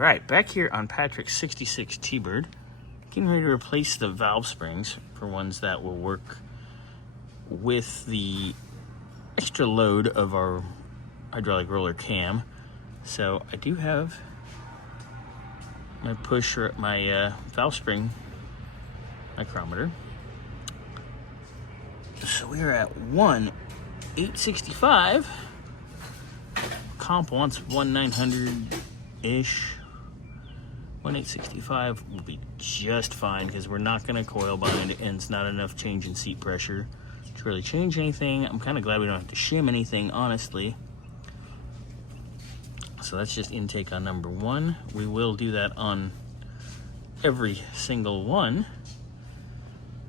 right, back here on Patrick's 66 T-Bird, getting ready to replace the valve springs for ones that will work with the extra load of our hydraulic roller cam. So I do have my valve spring micrometer. So we are at 1/865. Comp wants 1/900-ish. 1/865 will be just fine because we're not going to coil bind, and it's not enough change in seat pressure to really change anything. I'm kind of glad we don't have to shim anything, honestly. So that's just intake on number 1. We will do that on every single one.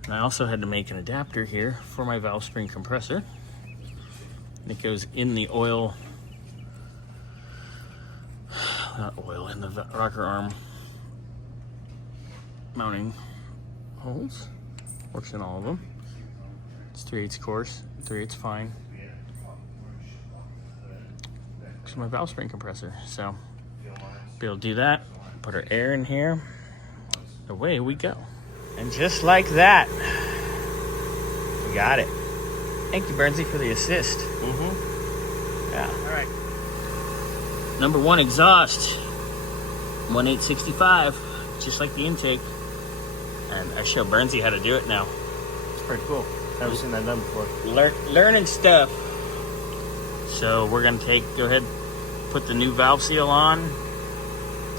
And I also had to make an adapter here for my valve spring compressor. It goes in the in the rocker arm mounting holes. Works in all of them. It's 3/8 course, 3/8 fine. To my valve spring compressor. So be able to do that, put our air in here, away we go. And just like that, we got it. Thank you, Bernsey, for the assist. Yeah. All right. Number 1 exhaust, 1/865, just like the intake. And I show Bernsey how to do it now. It's pretty cool. Never seen that done before. Learning stuff. So we're gonna go ahead, put the new valve seal on,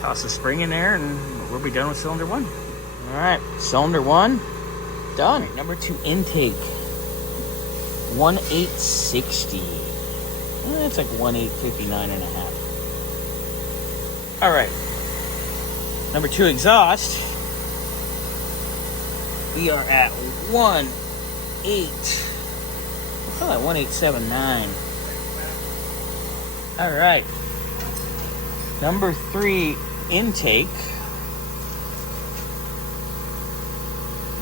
toss the spring in there, and we'll be done with cylinder 1. All right, cylinder 1, done. Right, number 2 intake, 1/860. It's like 1/859.5. All right, number 2 exhaust. We are at 1/879. All right, number 3 intake,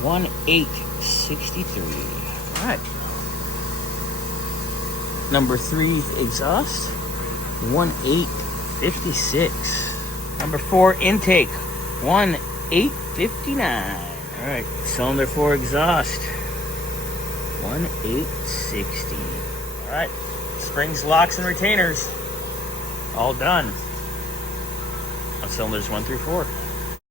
1/863. All right. Number 3 exhaust, 1/856. Number 4 intake, 1/859. All right, cylinder 4 exhaust, 1/860. All right, springs, locks, and retainers, all done on cylinders 1 through 4.